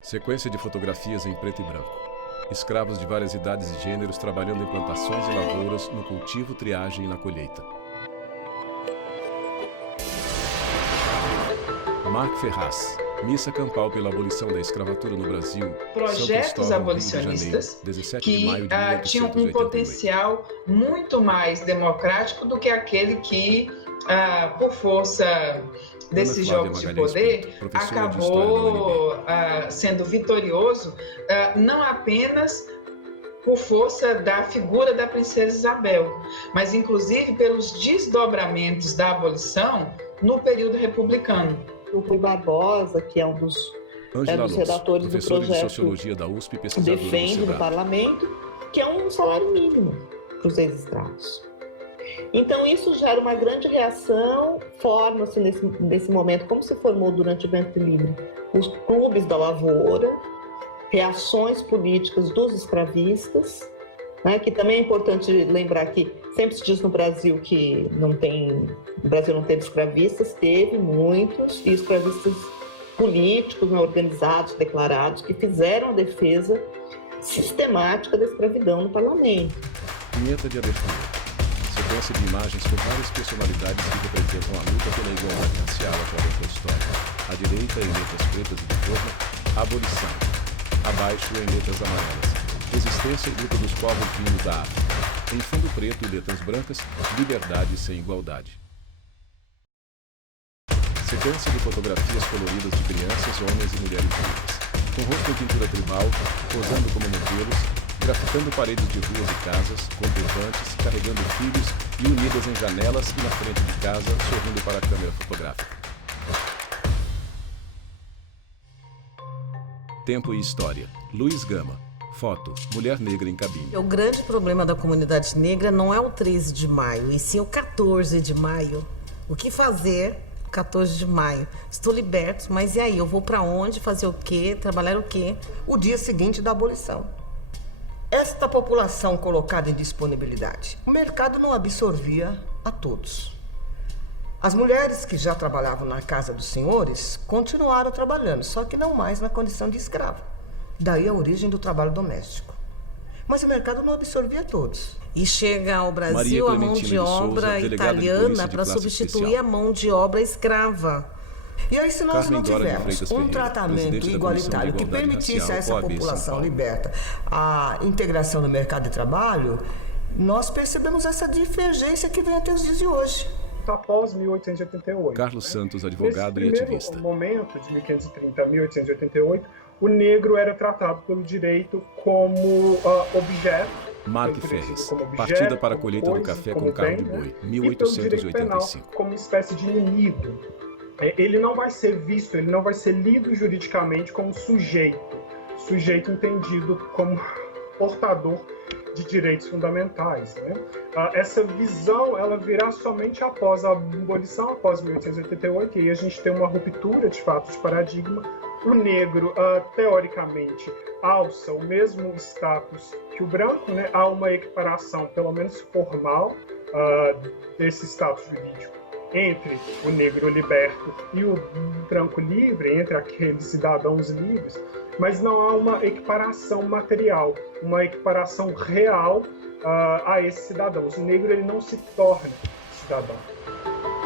Sequência de fotografias em preto e branco. Escravos de várias idades e gêneros trabalhando em plantações e lavouras, no cultivo, triagem e na colheita. Mark Ferraz. Missa campal pela abolição da escravatura no Brasil. Projetos abolicionistas que tinham um potencial muito mais democrático do que aquele que, por força desses jogos de poder, acabou sendo vitorioso, não apenas por força da figura da princesa Isabel, mas inclusive pelos desdobramentos da abolição no período republicano. O Rui Barbosa, que é um dos redatores do projeto de Sociologia da USP, defende no parlamento, que é um salário mínimo para os ex-escravos. Então isso gera uma grande reação, forma-se nesse momento, como se formou durante o Ventre Livre, os clubes da lavoura, reações políticas dos escravistas, né, que também é importante lembrar que sempre se diz no Brasil que o Brasil não teve escravistas, teve muitos, e escravistas políticos, né, organizados, declarados, que fizeram a defesa sistemática da escravidão no parlamento. Vinheta de abertura. Sequência de imagens com várias personalidades que representam a luta pela igualdade racial através da história. À direita, em letras pretas e de forma, abolição. Abaixo, em letras amarelas, resistência e luta dos povos vindos da África. Em fundo preto e letras brancas, liberdade sem igualdade. Sequência de fotografias coloridas de crianças, homens e mulheres vivas, com rosto em pintura tribal, posando como modelos, grafitando paredes de ruas e casas, com turbantes, carregando filhos e unidas em janelas e na frente de casa, sorrindo para a câmera fotográfica. Tempo e história. Luiz Gama. Foto. Mulher negra em cabine. O grande problema da comunidade negra não é o 13 de maio, e sim o 14 de maio. O que fazer 14 de maio? Estou liberto, mas e aí? Eu vou para onde? Fazer o quê? Trabalhar o quê? O dia seguinte da abolição. Esta população colocada em disponibilidade, o mercado não absorvia a todos. As mulheres que já trabalhavam na casa dos senhores continuaram trabalhando, só que não mais na condição de escravo. Daí a origem do trabalho doméstico. Mas o mercado não absorvia todos. E chega ao Brasil a mão de obra italiana para substituir a mão de obra escrava. E aí, se nós não tivermos um tratamento igualitário que permitisse a essa população liberta a integração no mercado de trabalho, nós percebemos essa divergência que vem até os dias de hoje. Após 1888. Carlos Santos, advogado e ativista. No momento de 1530 a 1888, o negro era tratado pelo direito como objeto. Mark Ferraz, Partida para a Colheita do Café com Carro de Boi, 1885. Como uma espécie de inimigo. Ele não vai ser visto, ele não vai ser lido juridicamente como sujeito entendido como portador de direitos fundamentais, né? Essa visão ela virá somente após a abolição, após 1888, e aí a gente tem uma ruptura de fato de paradigma. O negro, teoricamente, alça o mesmo status que o branco, né? Há uma equiparação, pelo menos formal, desse status jurídico entre o negro liberto e o branco livre, entre aqueles cidadãos livres, mas não há uma equiparação material, uma equiparação real a esses cidadãos. O negro ele não se torna cidadão.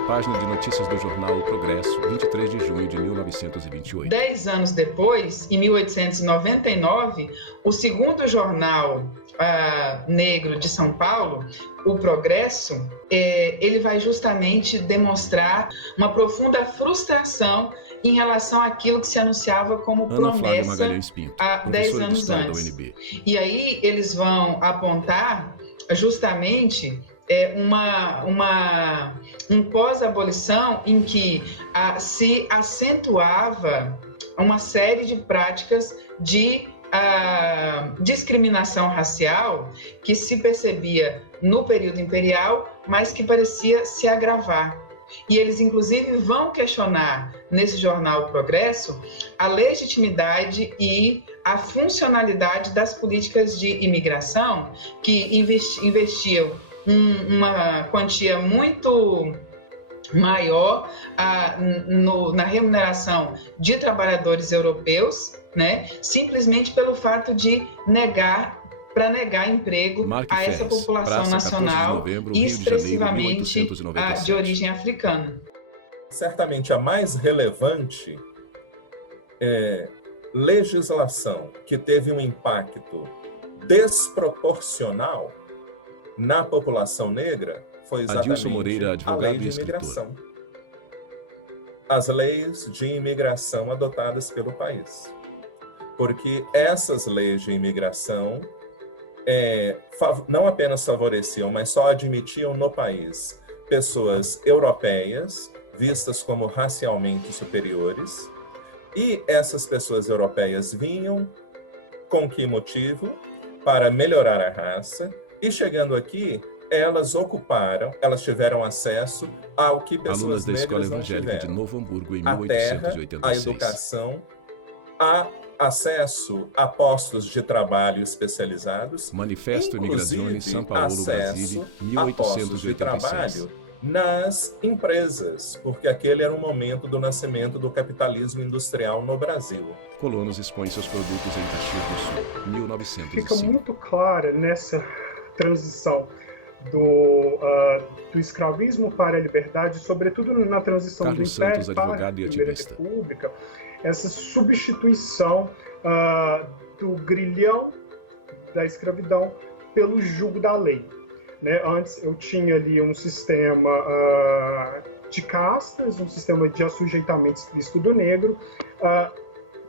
Página de notícias do jornal O Progresso, 23 de junho de 1928. 10 anos depois, em 1899, o segundo jornal negro de São Paulo, O Progresso, ele vai justamente demonstrar uma profunda frustração em relação àquilo que se anunciava como promessa há 10 anos antes. E aí eles vão apontar justamente um pós-abolição em que se acentuava uma série de práticas de discriminação racial que se percebia no período imperial, mas que parecia se agravar. E eles, inclusive, vão questionar, nesse jornal O Progresso, a legitimidade e a funcionalidade das políticas de imigração que investiam uma quantia muito maior na remuneração de trabalhadores europeus né? Simplesmente pelo fato de negar emprego a essa população nacional expressivamente de origem africana. Certamente a mais relevante legislação que teve um impacto desproporcional na população negra foi exatamente a lei de imigração. As leis de imigração adotadas pelo país. Porque essas leis de imigração não apenas favoreciam, mas só admitiam no país pessoas europeias, vistas como racialmente superiores, e essas pessoas europeias vinham com que motivo? Para melhorar a raça, e chegando aqui, elas tiveram acesso ao que pessoas negras não tiveram. De Novo Hamburgo, em a 1886. terra, a educação, a acesso a postos de trabalho especializados, Manifesto Imigrazione, São Paulo, acesso Brasília, a postos de 1886. trabalho nas empresas, porque aquele era o momento do nascimento do capitalismo industrial no Brasil. Colonos expõem seus produtos em Caxias do Sul, 1905. Fica muito clara nessa transição do escravismo para a liberdade, sobretudo na transição Carlos do Império Santos, para a advogado e Primeira ativista. República, essa substituição do grilhão da escravidão pelo jugo da lei. Né? Antes eu tinha ali um sistema de castas, um sistema de assujeitamento explícito do negro.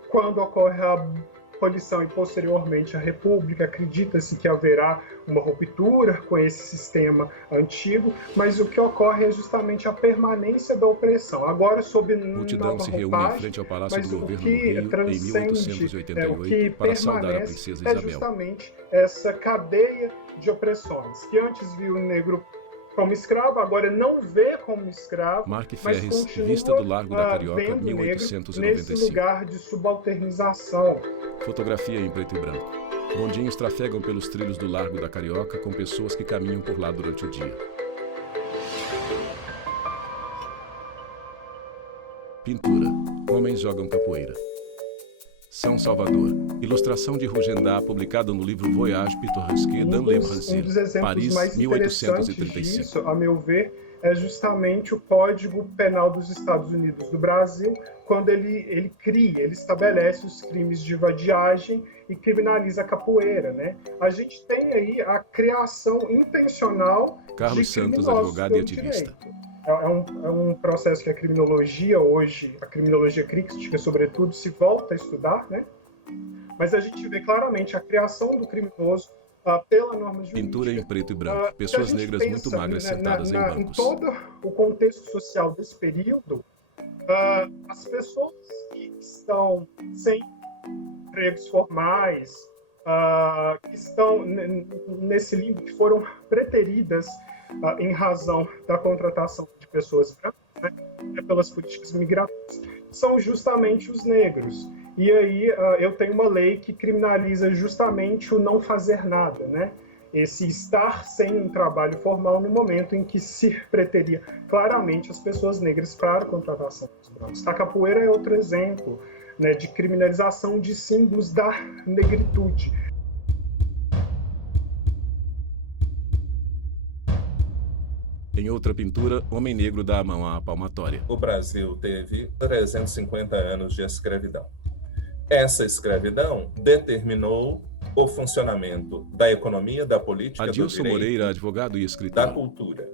Quando ocorre a abolição e posteriormente a República, acredita-se que haverá uma ruptura com esse sistema antigo, mas o que ocorre é justamente a permanência da opressão. Agora, sob multidão nova se reúne roupagem, em frente ao Palácio do Governo no Rio, em 1888, o que para saudar a princesa Isabel. É justamente essa cadeia de opressões, que antes viu o negro como escravo, agora não vê como escravo, Mark mas Ferres, continua Vista do Largo da Carioca, vendo 1895. nesse lugar de subalternização. Fotografia em preto e branco. Bondinhos trafegam pelos trilhos do Largo da Carioca com pessoas que caminham por lá durante o dia. Pintura. Homens jogam capoeira. São Salvador. Ilustração de Rougendar, publicada no livro Voyage pittoresque d'un Le Brasil, dos exemplos Paris, mais interessantes 1835. disso, a meu ver, é justamente o Código Penal dos Estados Unidos do Brasil, quando ele estabelece os crimes de vadiagem e criminaliza a capoeira, né? A gente tem aí a criação intencional Carlos de Santos, criminosos advogado e pelo ativista. direito. É um processo que a criminologia hoje, a criminologia crítica, sobretudo, se volta a estudar, né? Mas a gente vê claramente a criação do criminoso pela norma jurídica. Pintura em preto e branco. Pessoas negras muito magras sentadas em bancos. Em todo o contexto social desse período, as pessoas que estão sem empregos formais, que estão nesse limbo, que foram preteridas em razão da contratação de pessoas brancas, né, pelas políticas migratórias, são justamente os negros. E aí eu tenho uma lei que criminaliza justamente o não fazer nada, né? Esse estar sem um trabalho formal no momento em que se preteria claramente as pessoas negras para a contratação dos brancos. A capoeira é outro exemplo, né, de criminalização de símbolos da negritude. Em outra pintura, homem negro dá a mão à palmatória. O Brasil teve 350 anos de escravidão. Essa escravidão determinou o funcionamento da economia, da política, Adilson do direito, Moreira, advogado e escritor. da cultura.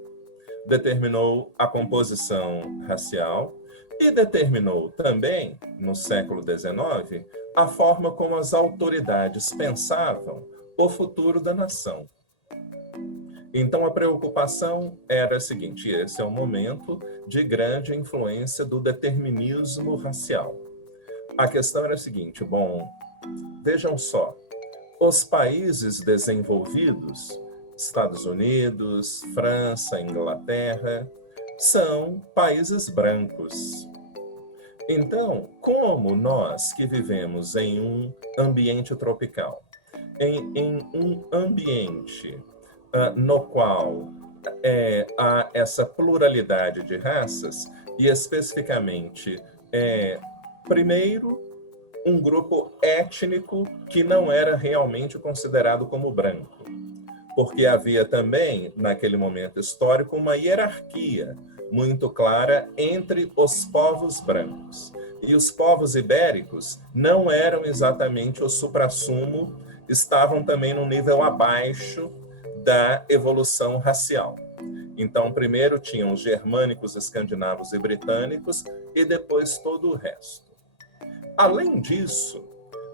Determinou a composição racial e determinou também, no século XIX, a forma como as autoridades pensavam o futuro da nação. Então, a preocupação era a seguinte: esse é um momento de grande influência do determinismo racial. A questão era a seguinte: bom, vejam só, os países desenvolvidos, Estados Unidos, França, Inglaterra, são países brancos. Então, como nós que vivemos em um ambiente tropical, em um ambiente no qual há essa pluralidade de raças, e especificamente, primeiro, um grupo étnico que não era realmente considerado como branco, porque havia também, naquele momento histórico, uma hierarquia muito clara entre os povos brancos. E os povos ibéricos não eram exatamente o suprassumo, estavam também num nível abaixo da evolução racial. Então, primeiro tinham os germânicos, escandinavos e britânicos, e depois todo o resto. Além disso,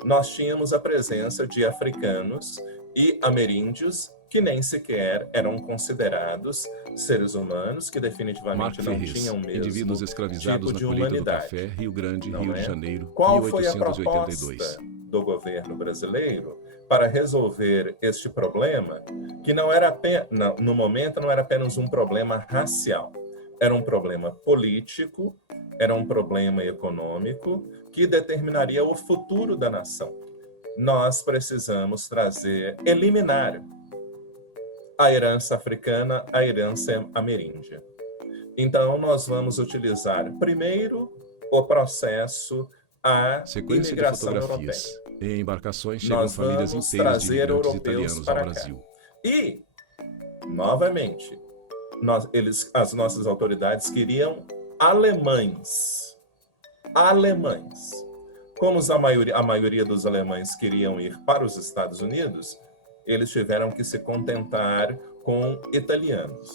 nós tínhamos a presença de africanos e ameríndios, que nem sequer eram considerados seres humanos, que definitivamente não tinham mesmo indivíduos escravizados tipo de na colheita humanidade. do café, Rio Grande, Rio de Janeiro, Qual 1882. foi a proposta do governo brasileiro para resolver este problema, que não era no momento não era apenas um problema racial, era um problema político, era um problema econômico que determinaria o futuro da nação. Nós precisamos eliminar a herança africana, a herança ameríndia. Então, nós vamos utilizar primeiro o processo a sequência imigração de fotografias. europeia. Em embarcações chegam famílias inteiras de trazer imigrantes europeus italianos para ao cá. Brasil. E, novamente, as nossas autoridades queriam alemães. Como a maioria dos alemães queriam ir para os Estados Unidos, eles tiveram que se contentar com italianos.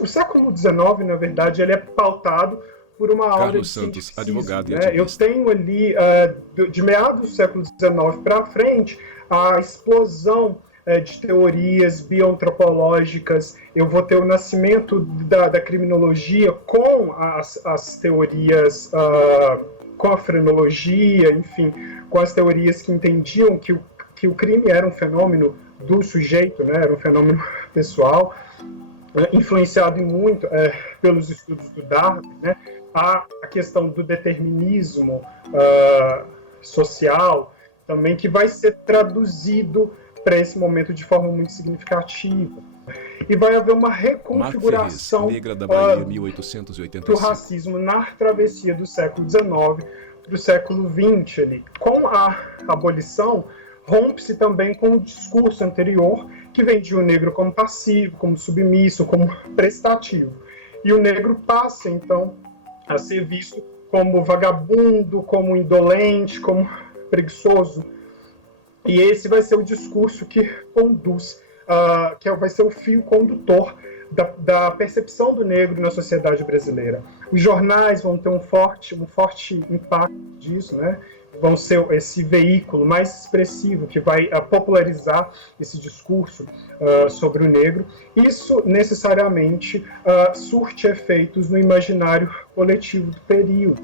O século XIX, na verdade, ele é pautado por uma aula Carlos de Santos, cientificismo, advogado e né? Eu ativista. tenho ali, de meados do século XIX para frente, a explosão de teorias bioantropológicas. Eu vou ter o nascimento da criminologia com as teorias, com a frenologia, enfim, com as teorias que entendiam que o crime era um fenômeno do sujeito, né? Era um fenômeno pessoal, influenciado muito pelos estudos do Darwin, né? A questão do determinismo social também, que vai ser traduzido para esse momento de forma muito significativa. E vai haver uma reconfiguração Negra da Bahia, 1885. do racismo na travessia do século XIX para o século XX. Ali. Com a abolição, rompe-se também com o discurso anterior, que vendia o negro como passivo, como submisso, como prestativo. E o negro passa, então, a ser visto como vagabundo, como indolente, como preguiçoso. E esse vai ser o discurso que conduz, que vai ser o fio condutor da percepção do negro na sociedade brasileira. Os jornais vão ter um forte impacto disso, né? Vão ser esse veículo mais expressivo que vai popularizar esse discurso sobre o negro. Isso necessariamente surte efeitos no imaginário coletivo do período.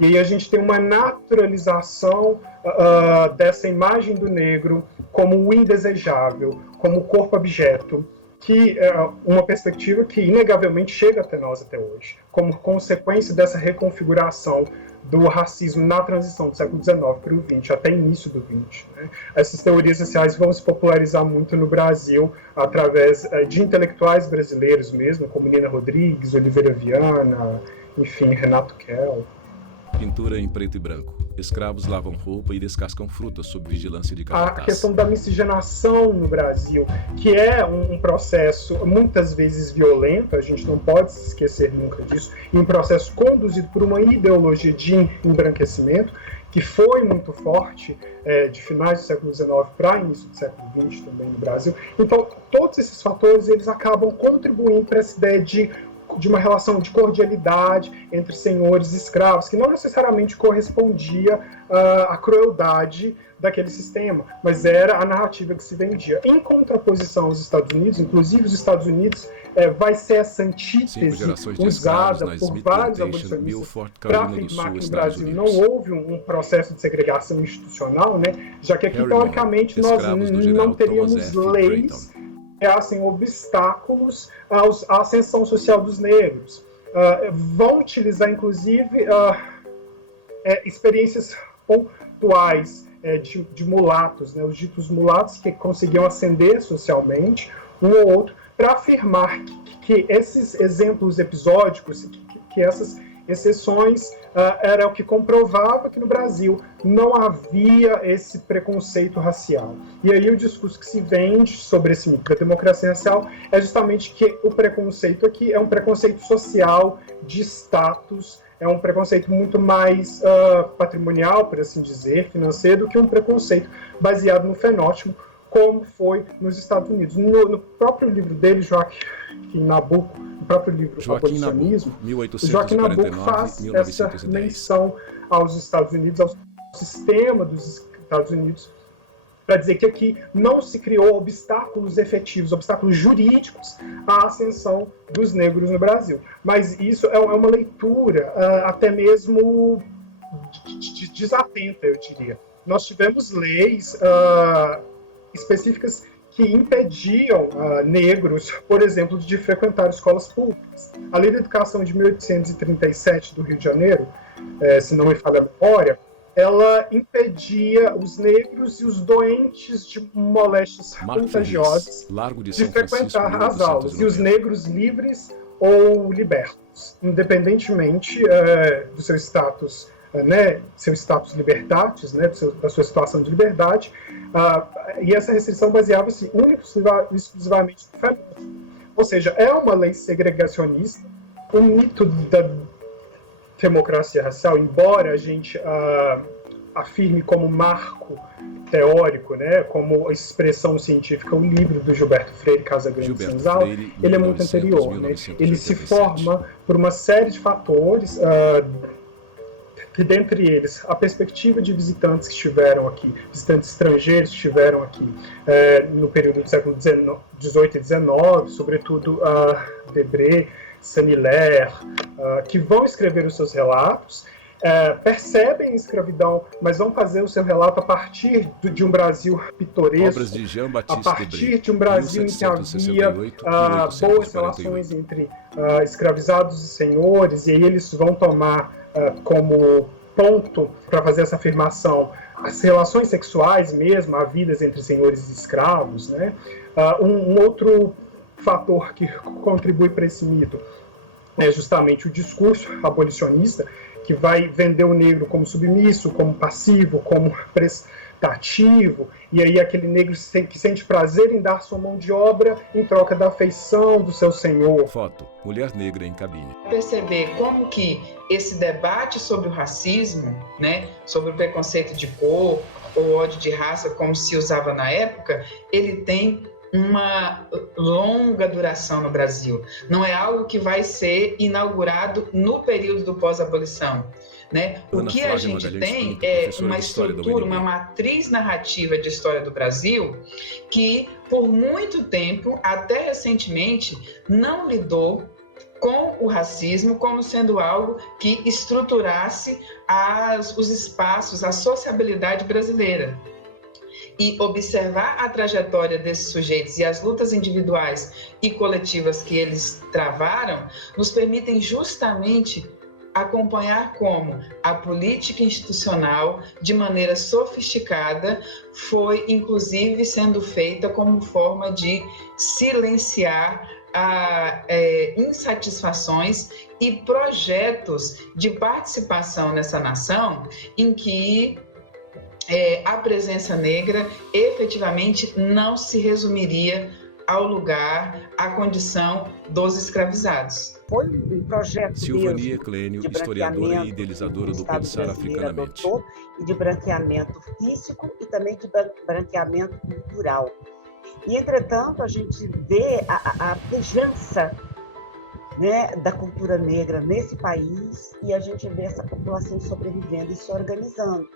E aí a gente tem uma naturalização dessa imagem do negro como o indesejável, como o corpo abjeto, que é uma perspectiva que inegavelmente chega até nós até hoje, como consequência dessa reconfiguração do racismo na transição do século XIX para o XX, até início do XX. Né? Essas teorias raciais vão se popularizar muito no Brasil através de intelectuais brasileiros mesmo, como Nina Rodrigues, Oliveira Viana, enfim, Renato Kell. Pintura em preto e branco. Escravos lavam roupa e descascam frutas sob vigilância de capataz. A questão da miscigenação no Brasil, que é um processo muitas vezes violento, a gente não pode se esquecer nunca disso, e um processo conduzido por uma ideologia de embranquecimento, que foi muito forte de finais do século XIX para início do século XX também no Brasil. Então, todos esses fatores eles acabam contribuindo para essa ideia de uma relação de cordialidade entre senhores e escravos, que não necessariamente correspondia à crueldade daquele sistema, mas era a narrativa que se vendia. Em contraposição aos Estados Unidos, inclusive os Estados Unidos vai ser essa antítese usada por vários abolicionistas para afirmar que no Brasil não houve um processo de segregação institucional, né? Já que aqui, teoricamente, nós não teríamos leis que criassem obstáculos à ascensão social dos negros. Vão utilizar, inclusive, experiências pontuais de mulatos, né, os ditos mulatos que conseguiam ascender socialmente, um ou outro, para afirmar que esses exemplos episódicos, que essas exceções era o que comprovava que no Brasil não havia esse preconceito racial. E aí o discurso que se vende sobre esse mito da democracia racial é justamente que o preconceito aqui é um preconceito social, de status, é um preconceito muito mais patrimonial, por assim dizer, financeiro, do que um preconceito baseado no fenótipo, como foi nos Estados Unidos. No próprio livro dele, Joaquim Nabuco, no próprio livro Abolicionismo, Joaquim Nabuco faz essa menção aos Estados Unidos, ao sistema dos Estados Unidos, para dizer que aqui não se criou obstáculos efetivos, obstáculos jurídicos à ascensão dos negros no Brasil. Mas isso é uma leitura até mesmo desatenta, eu diria. Nós tivemos leis específicas que impediam negros, por exemplo, de frequentar escolas públicas. A Lei da Educação de 1837 do Rio de Janeiro, se não me falha a memória, ela impedia os negros e os doentes de moléstias contagiosas de frequentar as aulas, e os negros livres ou libertos, independentemente do seu status, seu status libertatis, da sua situação de liberdade, e essa restrição baseava-se exclusivamente no fenótipo. Ou seja, é uma lei segregacionista, o mito da democracia racial, embora a gente afirme como marco teórico, como expressão científica, o livro do Gilberto Freire, Casa Grande e Senzala, ele é muito anterior. Ele se forma por uma série de fatores, que dentre eles a perspectiva de visitantes que estiveram aqui, visitantes estrangeiros que estiveram aqui no período do século XVIII e XIX, sobretudo Debré, Saint-Hilaire, que vão escrever os seus relatos, percebem a escravidão, mas vão fazer o seu relato a partir de um Brasil pitoresco, a partir de um Brasil em que havia boas relações entre escravizados e senhores, e aí eles vão tomar como ponto para fazer essa afirmação as relações sexuais mesmo, havidas entre senhores e escravos. Um outro fator que contribui para esse mito é justamente o discurso abolicionista, que vai vender o negro como submisso, como passivo, como prestativo, e aí aquele negro que sente prazer em dar sua mão de obra em troca da afeição do seu senhor. Foto: mulher negra em cabine. Perceber como que esse debate sobre o racismo, sobre o preconceito de cor ou ódio de raça, como se usava na época, ele tem uma longa duração no Brasil. Não é algo que vai ser inaugurado no período do pós-abolição. O que a gente tem é uma estrutura, uma matriz narrativa de história do Brasil que, por muito tempo, até recentemente, não lidou com o racismo como sendo algo que estruturasse os espaços, a sociabilidade brasileira. E observar a trajetória desses sujeitos e as lutas individuais e coletivas que eles travaram nos permitem justamente acompanhar como a política institucional, de maneira sofisticada, foi inclusive sendo feita como forma de silenciar insatisfações e projetos de participação nessa nação em que a presença negra efetivamente não se resumiria ao lugar, à condição dos escravizados. Foi um projeto Silvania Clênio, historiadora e idealizadora do Pensar Africanamente. E de branqueamento físico e também de branqueamento cultural. E, entretanto, a gente vê a pujança da cultura negra nesse país e a gente vê essa população sobrevivendo e se organizando.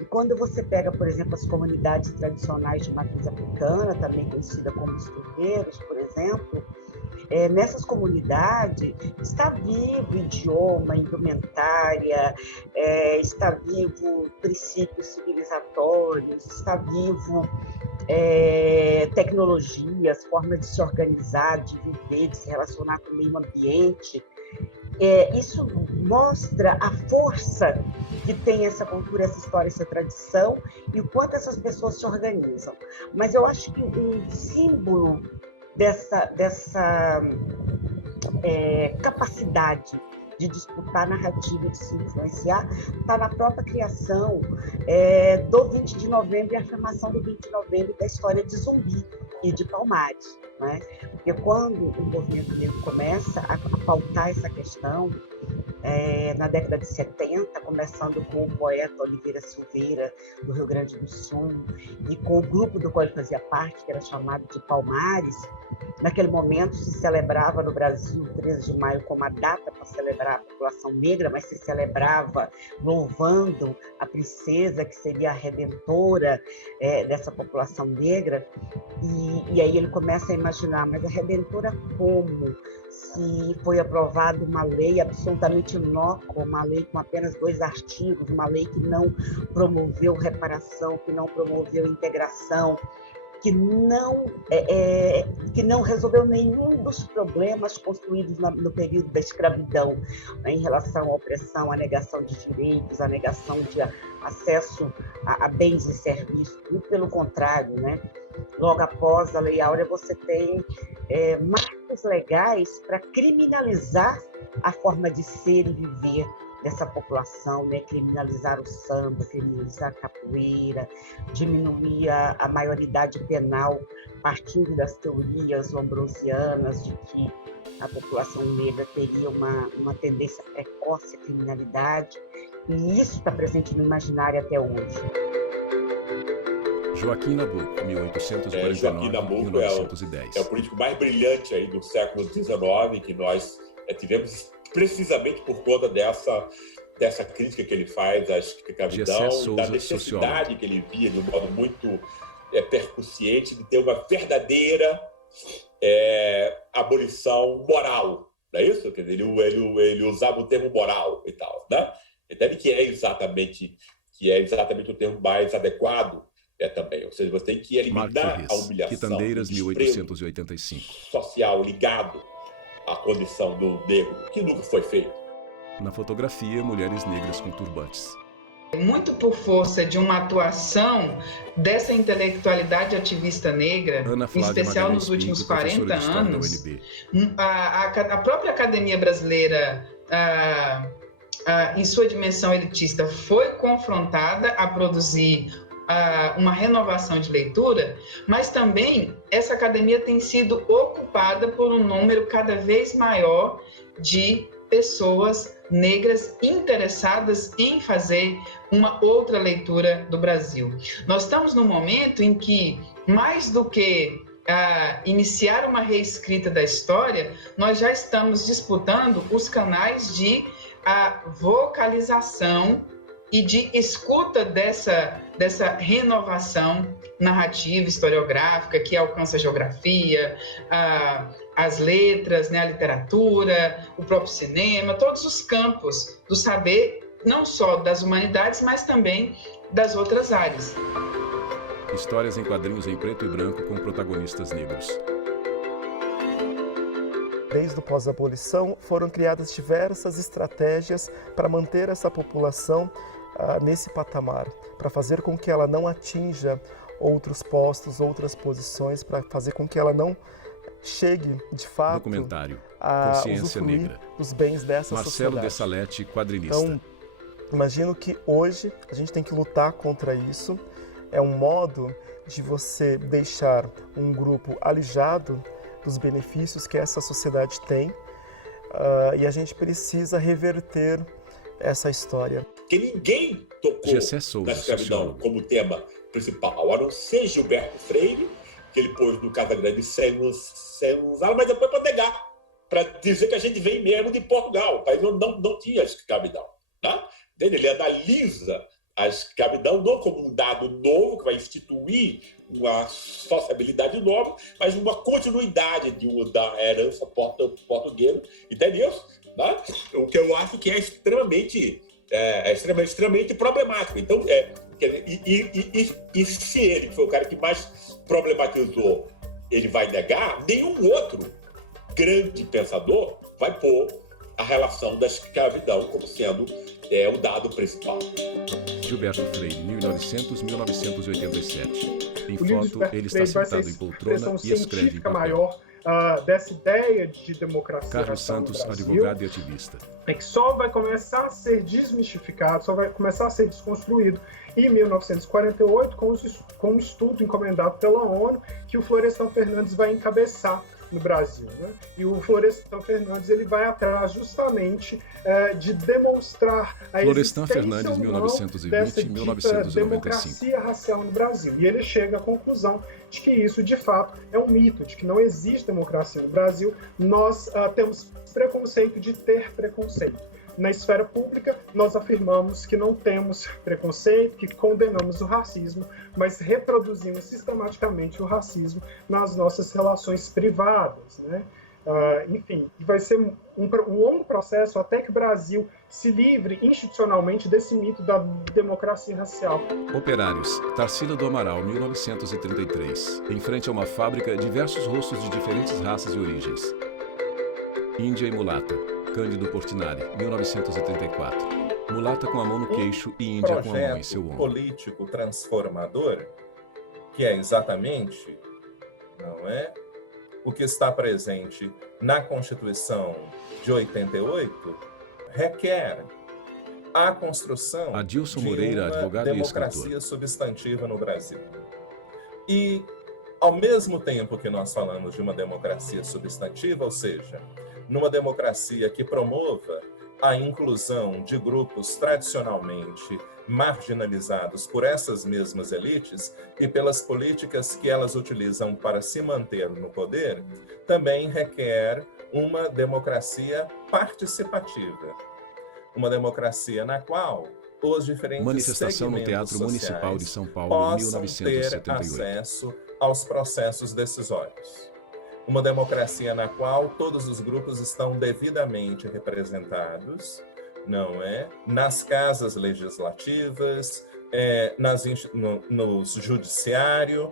E quando você pega, por exemplo, as comunidades tradicionais de matriz africana, também conhecida como os terreiros, por exemplo, nessas comunidades está vivo idioma, indumentária, está vivo princípios civilizatórios, está vivo tecnologias, formas de se organizar, de viver, de se relacionar com o meio ambiente. Isso mostra a força que tem essa cultura, essa história, essa tradição e o quanto essas pessoas se organizam. Mas eu acho que um símbolo dessa capacidade de disputar narrativa e de se influenciar, está na própria criação do 20 de novembro e a afirmação do 20 de novembro da história de Zumbi e de Palmares. Né? Porque quando o movimento negro começa a pautar essa questão, na década de 70, começando com o poeta Oliveira Silveira, do Rio Grande do Sul, e com o grupo do qual ele fazia parte, que era chamado de Palmares. Naquele momento se celebrava no Brasil o 13 de maio como a data para celebrar a população negra, mas se celebrava louvando a princesa, que seria a redentora dessa população negra. E aí ele começa a imaginar, mas a redentora como? Se foi aprovada uma lei absolutamente inócua, uma lei com apenas 2 artigos, uma lei que não promoveu reparação, que não promoveu integração, que não resolveu nenhum dos problemas construídos no período da escravidão, né, em relação à opressão, à negação de direitos, à negação de acesso a bens e serviços. Muito pelo contrário, né? Logo após a Lei Áurea, você tem marcos legais para criminalizar a forma de ser e viver dessa população, né? Criminalizar o samba, criminalizar a capoeira, diminuir a maioridade penal, partindo das teorias lombrosianas de que a população negra teria uma tendência precoce à criminalidade, e isso está presente no imaginário até hoje. Joaquim Nabuco, 1849-1910. É o político mais brilhante aí do século XIX, que nós tivemos precisamente por conta dessa crítica que ele faz à escravidão, da necessidade que ele via de um modo muito percussiente de ter uma verdadeira abolição moral, não é isso? Quer dizer, ele usava o termo moral e tal, né? Entende que é exatamente o termo mais adequado também. Ou seja, você tem que eliminar a humilhação, Quitandeiras, 1885. social ligado à condição do negro, que nunca foi feito. Na fotografia, mulheres negras com turbantes. Muito por força de uma atuação dessa intelectualidade ativista negra, em especial nos últimos 40 anos, a própria Academia Brasileira, em sua dimensão elitista, foi confrontada a produzir uma renovação de leitura, mas também essa academia tem sido ocupada por um número cada vez maior de pessoas negras interessadas em fazer uma outra leitura do Brasil. Nós estamos num momento em que, mais do que iniciar uma reescrita da história, nós já estamos disputando os canais de vocalização e de escuta dessa renovação narrativa, historiográfica, que alcança a geografia, as letras, né, a literatura, o próprio cinema, todos os campos do saber, não só das humanidades, mas também das outras áreas. Histórias em quadrinhos em preto e branco com protagonistas negros. Desde o pós-abolição, foram criadas diversas estratégias para manter essa população nesse patamar, para fazer com que ela não atinja outros postos, outras posições, para fazer com que ela não chegue, de fato, documentário a Consciência usufruir Negra. dos bens dessa Marcelo sociedade. de Salete, quadrinista. Então, imagino que hoje a gente tem que lutar contra isso. É um modo de você deixar um grupo alijado dos benefícios que essa sociedade tem, e a gente precisa reverter essa história. Que ninguém tocou na escravidão como tema principal, a não ser Gilberto Freire, que ele pôs no Casa Grande sem usar, mas depois para negar, para dizer que a gente vem mesmo de Portugal, o país não tinha escravidão. Tá? Ele analisa a escravidão não como um dado novo que vai instituir uma sociabilidade nova, mas uma continuidade da herança portuguesa, entendeu? Tá? O que eu acho que é extremamente problemático. Então, e se ele foi o cara que mais problematizou, ele vai negar, nenhum outro grande pensador vai pôr a relação da escravidão como sendo o dado principal. Gilberto Freire, 1900-1987. Em o livro foto, ele está sentado em poltrona e escreve em papel. Maior dessa ideia de democracia Carlos Santos, advogado e ativista. É que só vai começar a ser desmistificado, só vai começar a ser desconstruído em 1948 com um estudo encomendado pela ONU que o Florestan Fernandes vai encabeçar no Brasil, né? E o Florestan Fernandes ele vai atrás justamente de demonstrar a Florestan existência Fernandes, ou não dessa 1920-1995. democracia racial no Brasil. E ele chega à conclusão de que isso, de fato, é um mito, de que não existe democracia no Brasil. Nós temos preconceito de ter preconceito. Na esfera pública, nós afirmamos que não temos preconceito, que condenamos o racismo, mas reproduzimos sistematicamente o racismo nas nossas relações privadas, né? Enfim, vai ser um longo processo até que o Brasil se livre institucionalmente desse mito da democracia racial. Operários, Tarsila do Amaral, 1933. Em frente a uma fábrica, diversos rostos de diferentes raças e origens. Índia e mulata. Cândido Portinari, 1934. Mulata com a mão no queixo e índia com a mão em seu ombro. Político transformador, que é exatamente, não é, o que está presente na Constituição de 88, requer a construção Adilson de Moreira, uma advogado democracia substantiva no Brasil. E, ao mesmo tempo que nós falamos de uma democracia substantiva, ou seja, numa democracia que promova a inclusão de grupos tradicionalmente marginalizados por essas mesmas elites e pelas políticas que elas utilizam para se manter no poder, também requer uma democracia participativa. Uma democracia na qual os diferentes manifestação no Teatro Municipal de São Paulo, em 1978. Ter acesso aos processos decisórios. Uma democracia na qual todos os grupos estão devidamente representados, não é? Nas casas legislativas, no judiciário,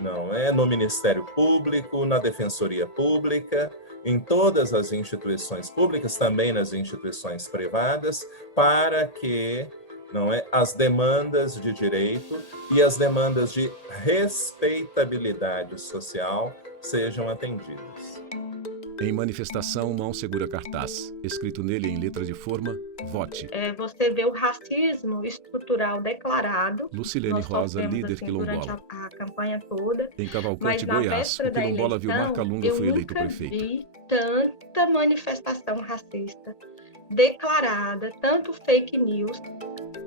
não é? No Ministério Público, na Defensoria Pública, em todas as instituições públicas, também nas instituições privadas, para que, não é, as demandas de direito e as demandas de respeitabilidade social sejam atendidas. Em manifestação, mão segura cartaz. Escrito nele em letra de forma, vote. Você vê o racismo estrutural declarado. Lucilene Rosa, líder quilombola. Durante a campanha toda. Em Cavalcante, Goiás, o quilombola Vilmar Calunga foi eleito prefeito. Eu nunca vi tanta manifestação racista declarada, tanto fake news.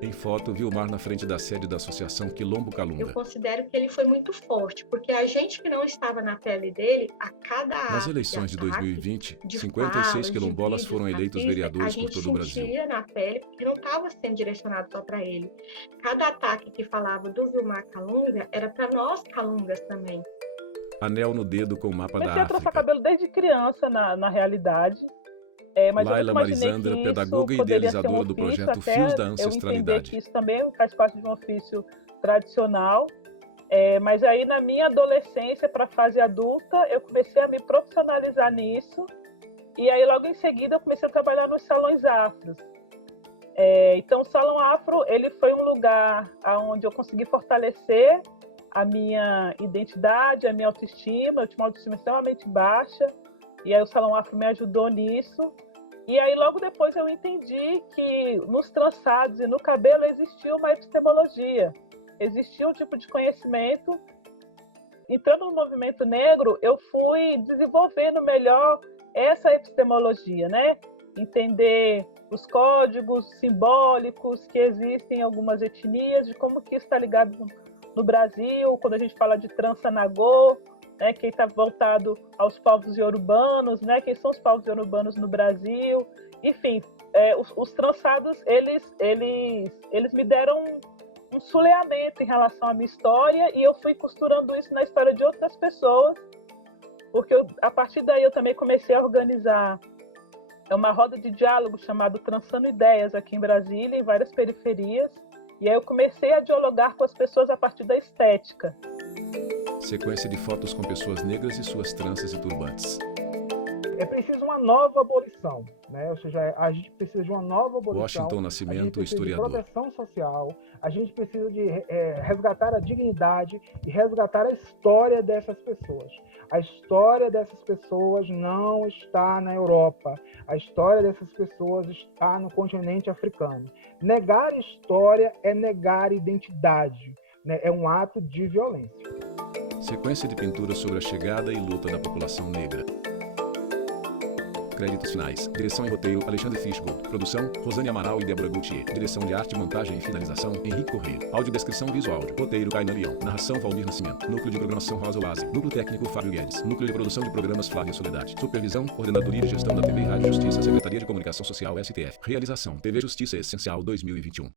Em foto, Vilmar na frente da sede da Associação Quilombo Calunga. Eu considero que ele foi muito forte, porque a gente que não estava na pele dele, a cada Nas eleições de 2020, 56 quilombolas foram eleitos vereadores por todo o Brasil. A gente sentia na pele, porque não estava sendo direcionado só para ele. Cada ataque que falava do Vilmar Calunga era para nós calungas também. Anel no dedo com o mapa da África. Comecei a trançar cabelo desde criança, na realidade. Mas Laila Marizandra, pedagoga e idealizadora do projeto Fios da Ancestralidade. Eu entendi que isso também faz parte de um ofício tradicional. Mas aí, na minha adolescência, para a fase adulta, eu comecei a me profissionalizar nisso. E aí, logo em seguida, eu comecei a trabalhar nos salões afros. Então, o Salão Afro ele foi um lugar onde eu consegui fortalecer a minha identidade, a minha autoestima. Eu tinha uma autoestima extremamente baixa. E aí, o Salão Afro me ajudou nisso. E aí, logo depois, eu entendi que nos trançados e no cabelo existia uma epistemologia, existia um tipo de conhecimento. Entrando no movimento negro, eu fui desenvolvendo melhor essa epistemologia, né? Entender os códigos simbólicos que existem em algumas etnias, de como que isso está ligado no Brasil, quando a gente fala de trança nagô, né, que está voltado aos povos iorubanos, né, quem são os povos iorubanos no Brasil, enfim, os trançados, eles me deram um suleamento em relação à minha história e eu fui costurando isso na história de outras pessoas, porque a partir daí eu também comecei a organizar uma roda de diálogo chamada Trançando Ideias aqui em Brasília, em várias periferias, e aí eu comecei a dialogar com as pessoas a partir da estética. Sequência de fotos com pessoas negras e suas tranças e turbantes. É preciso uma nova abolição, né? Ou seja, a gente precisa de uma nova abolição. Washington Nascimento, historiador. De proteção social, a gente precisa de resgatar a dignidade e resgatar a história dessas pessoas. A história dessas pessoas não está na Europa. A história dessas pessoas está no continente africano. Negar história é negar identidade, né? É um ato de violência. Sequência de pinturas sobre a chegada e luta da população negra. Créditos finais. Direção e roteiro, Alexandre Fishgold. Produção, Rosane Amaral e Débora Gautier. Direção de arte, montagem e finalização, Henrique Corrêa. Audiodescrição visual. Roteiro, Caina Leão. Narração, Valmir Nascimento. Núcleo de programação, Rosa Oase. Núcleo técnico, Fábio Guedes. Núcleo de produção de programas, Flávia Soledade. Supervisão, Coordenadoria de Gestão da TV e Rádio Justiça, Secretaria de Comunicação Social, STF. Realização, TV Justiça Essencial 2021.